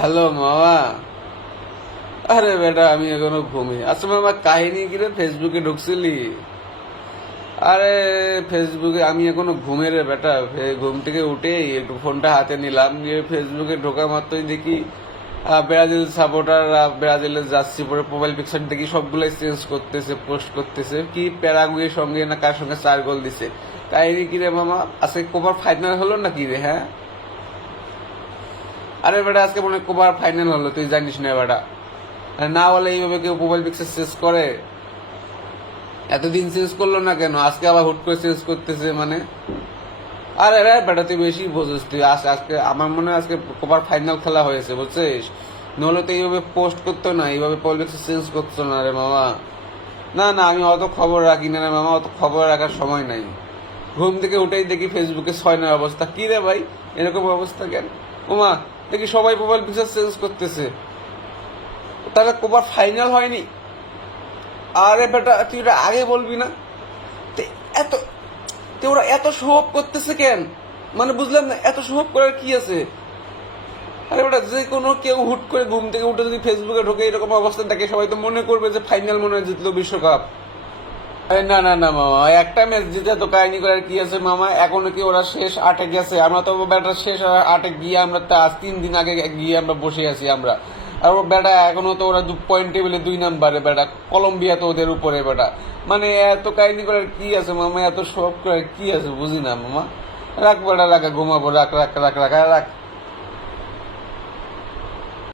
Hello মামা। আরে বেটা আমি এখনো ঘুমি। আচ্ছা মামা, কাহিনী কি রে? ফেসবুকে ঢুকছিলি? আরে ফেসবুকে আমি এখনো ঘুমে রে বেটা। ঘুম থেকে উঠেই একটু ফোনটা হাতে নিলাম, নিয়ে ফেসবুকে ঢোকা মাত্রই দেখি ব্রাজিল সাপোর্টার ব্রাজিলের জার্সি পরে প্রোফাইল পিকচার দেখি সবগুলাই চেঞ্জ করতেছে, পোস্ট করতেছে। কি প্যারাগুয়ের সঙ্গে না কার সঙ্গে 4 গোল দিছে। কাহিনী কি রে মামা? আজকে কোপার ফাইনাল হলো নাকি রে? হ্যাঁ, আরে বেটা আজকে মনে হয় কোপার ফাইনাল হলো, তুই জানিস না বেটা? আর না বলে এইভাবে কেউ প্রোফাইল পিকচার চেঞ্জ করে? এতদিন চেঞ্জ করলো না কেন, আজকে আবার হুট করে চেঞ্জ করতেছে মানে? আরে রে বেটা তুই বেশি বোঝিস তুই। আজকে আমার মনে হয় আজকে কোপার ফাইনাল খেলা হয়েছে, বুঝছিস? নহলে তো এইভাবে পোস্ট করতো না, এইভাবে প্রোফাইল পিকচার চেঞ্জ করতো না রে মামা। না না, আমি অত খবর রাখি না রে মামা, অত খবর রাখার সময় নাই। ঘুম থেকে উঠেই দেখি ফেসবুকে 6 অবস্থা। কি রে ভাই, এরকম অবস্থা কেন? ওমা, দেখি সবাই প্রোফাইল পিকচার চেঞ্জ করতেছে। তাহলে কোপার ফাইনাল হয়নি? আরে বেটা তুই এটা আগে বলবি না? তে এত তে ওরা এত শো অফ করতেছে কেন? মানে বুঝলাম না, এত শো অফ করার কি আছে? আরে বেটা যে কোনো কেউ হুট করে ঘুম থেকে উঠে যদি ফেসবুকে ঢোকে এরকম অবস্থা দেখে, সবাই তো মনে করবে যে ফাইনাল মনে হয় জিতলো বিশ্বকাপ। আরে না না না মামা, একটা ম্যাচ জিতে তো কাহিনী করার কি আছে মামা? এখনো কি ওরা শেষ 8-এ গেছে? আমরা তো বেটা শেষ 8-এ গিয়ে আমরা তো আজ 3 দিন আগে গিয়ে আমরা বসে আছি আমরা। আর ও বেটা এখনো তো ওরা পয়েন্ট টেবিলে 2 নম্বরে বেটা। কলম্বিয়া তো ওদের উপরে বেটা। মানে এত কাহিনী করার কি আছে মামা? এত শখ করার কি আছে বুঝি না মামা। রাখ বেটা, রাখা ঘুমাবো, রাখ রাখ রাখ রাখ রাখ।